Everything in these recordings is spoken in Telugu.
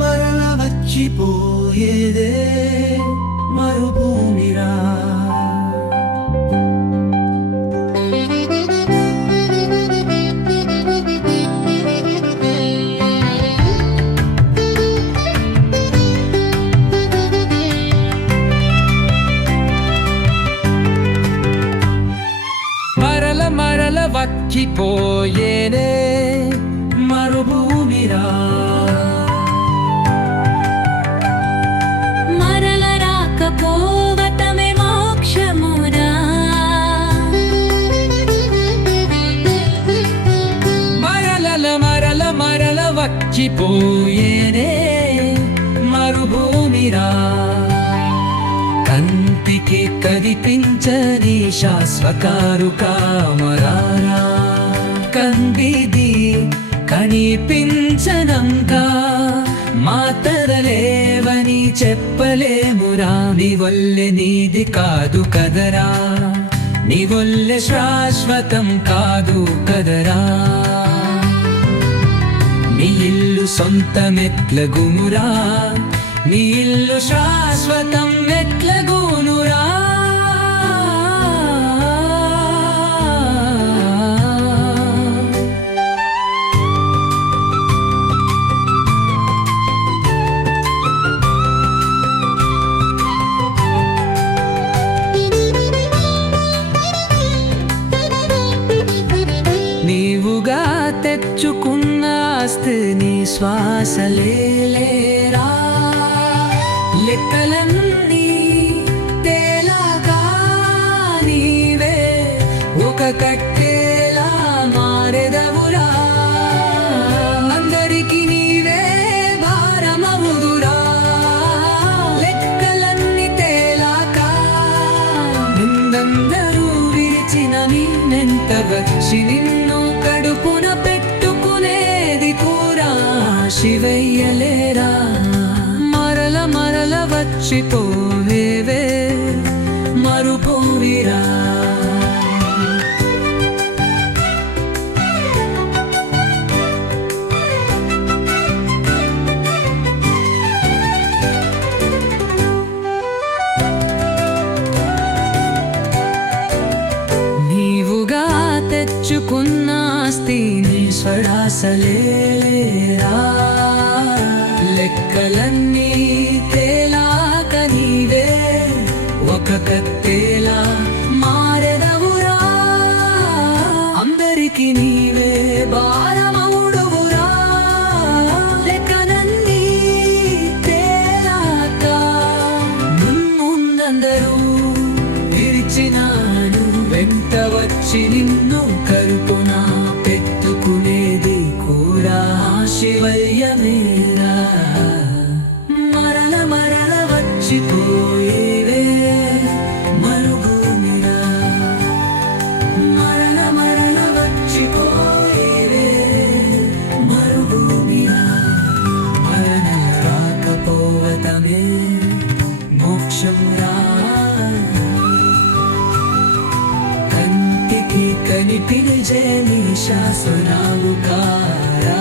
మరల వచ్చిపోయేదే మరుభూమిరా. మరల వచ్చిపోయేనే మరుభూమిరా. మరల రాకపోవటమే మోక్షమురా. మరల వచ్చిపోయేనే మరుభూమిరా. కంటికి కనిపించని శాశ్వతారు కామరారా. కందిది కనిపించనంత మాతరలేవని చెప్పలేమురా. నీ వల్లే నీది కాదు కదరా, నీ వల్లే శాశ్వతం కాదు కదరా. నీ ఇల్లు సొంతమెట్లగునురా, నీ ఇల్లు శాశ్వతం ఎట్లగునురా. నీవుగా తెచ్చుకున్న ఆస్తి నీ శ్వాసలేరా. లెక్కలన్నీ తేలాగా నీవే ఒక కట్టేలా మారెదవురా. అందరికి నీవే భారమవుదురా. లెక్కలన్నీ తేలాక ముందందరూ విరిచిన నిన్నెంత వచ్చి నిన్ను కడుపున పెట్టుకునేది కూరా శివయ్యలేరా. మరల వచ్చిపోవేవే మరుభూమిరా. నీవుగా తెచ్చుకున్న ఆస్తి నీ స్వడాసలేరా. లెక్కలన్నీ తేలాక నీవే ఒక కత్తేలా మారెదవురా. అందరికి నీవే భారమవుడువురా. లెక్కలన్నీ తేలాక ముందందరూ విరిచినాను వెంట వచ్చి నిన్ను కరుపున పెట్టుకునేది కూడా శివయ్యమేరా. మరల వచ్చిపోయేవే మరుభూమిరా. మరల వచ్చిపోయేవే మరుభూమిరా. మరణ రాకపోవటమే మోక్షమురా. కంటికి కనిపించే నీ శాశ్వతాలు కారా.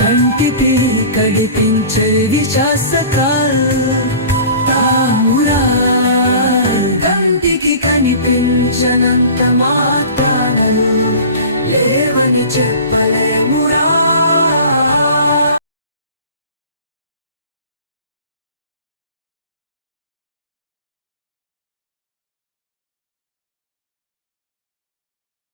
కంటికి కనిపించేవి శాశ్వతామురా. కంటికి కనిపించనంత మాత్రాలను లేవని చెప్పు